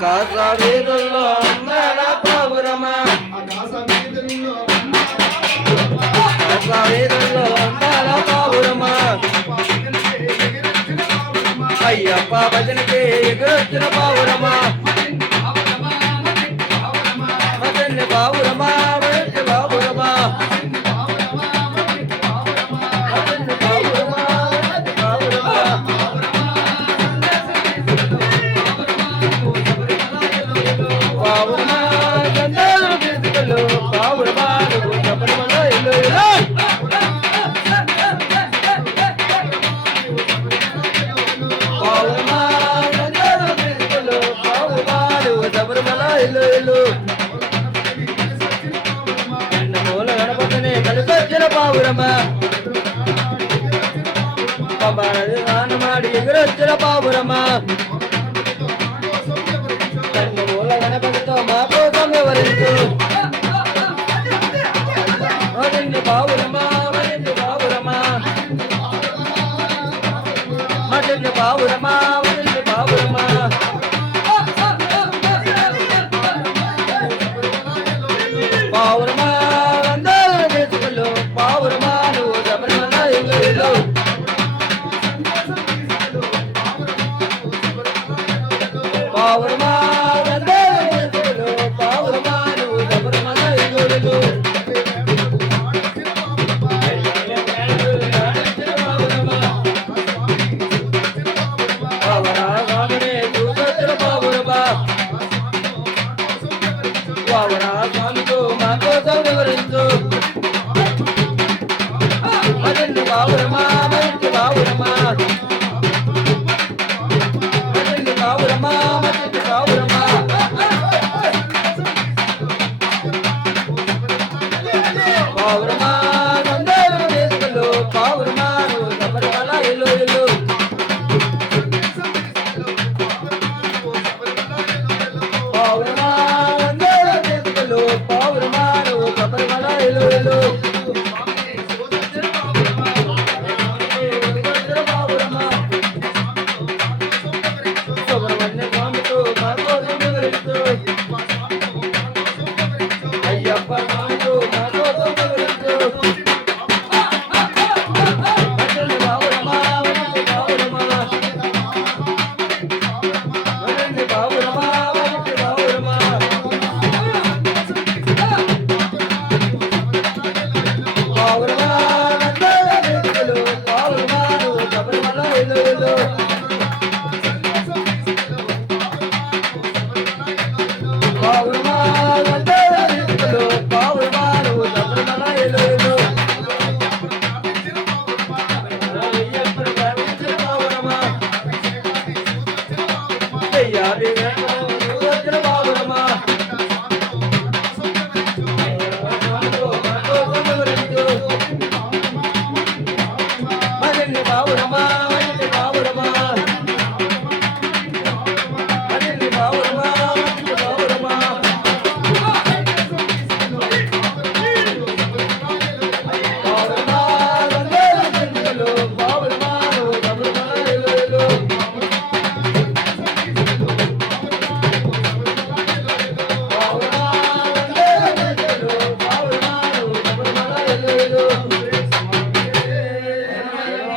ఆకాశ వీధుల్లో అందాల పావురమా ఆకాశ వీధుల్లో అందాల పావురమా అయ్యప్ప భజనకి ఎగురొచ్చిన పావురమా మదన్ని పావురమా మదన్ని పావురమా మదన్ని పావురమా మదన్ని పావురమా పావురమా గంధాలు తీసుకెళ్ళు పావురమా నువ్వు శబరిమల ఇల్లు పావురమా గంధాలు తీసుకెళ్ళు పావురమా నువ్వు శబరిమల ఇల్లు మూల గణపతిని కలిసొచ్చిన పావురమా స్నానం ಮಾಡಿ ఎగురొచ్చిన పావురమా మూల గణపతితో మా కోసం వివరించు మదింది పావురమా మదింది పావురమా మదింది పావురమా మదింది పావురమా పావురమా అందరూ తీసుకెళ్ళు పావురమా నువ్వు శబరిమల ఇల్లు పావురమా అందరూ తీసుకెళ్ళు పావురమా నువ్వు శబరిమల ఇల్లు పావురా స్వామిని చూసొచ్చిన పావురమా పావురా స్వామితో మా కోసం వివరించు మదింది పావురమా మదింది పావురమా మదింది పావురమా మదింది పావురమా పావురమా అందరూ తీసుకెళ్ళు పావురమా నువ్వు శబరిమల ఇల్లు పావురమా అందరూ తీసుకెళ్ళు పావురమా నువ్వు శబరిమల ఇల్లు పావురమా సుబ్రహ్మణ్య స్వామితో మా కోసం వివరించు అయ్యప్ప స్వామితో మా కోసం వివరించు మదింది పావురమా మదింది పావురమా మదింది పావురమా మదింది పావురమా పావురమా అందరూ తీసుకెళ్ళు పావురమా నువ్వు శబరిమల ఇల్లు పావురమా అందరూ తీసుకెళ్ళు పావురమా నువ్వు శబరిమల ఇల్లు అయ్యప్పని ప్రేమించిన పావురమా అయ్యాది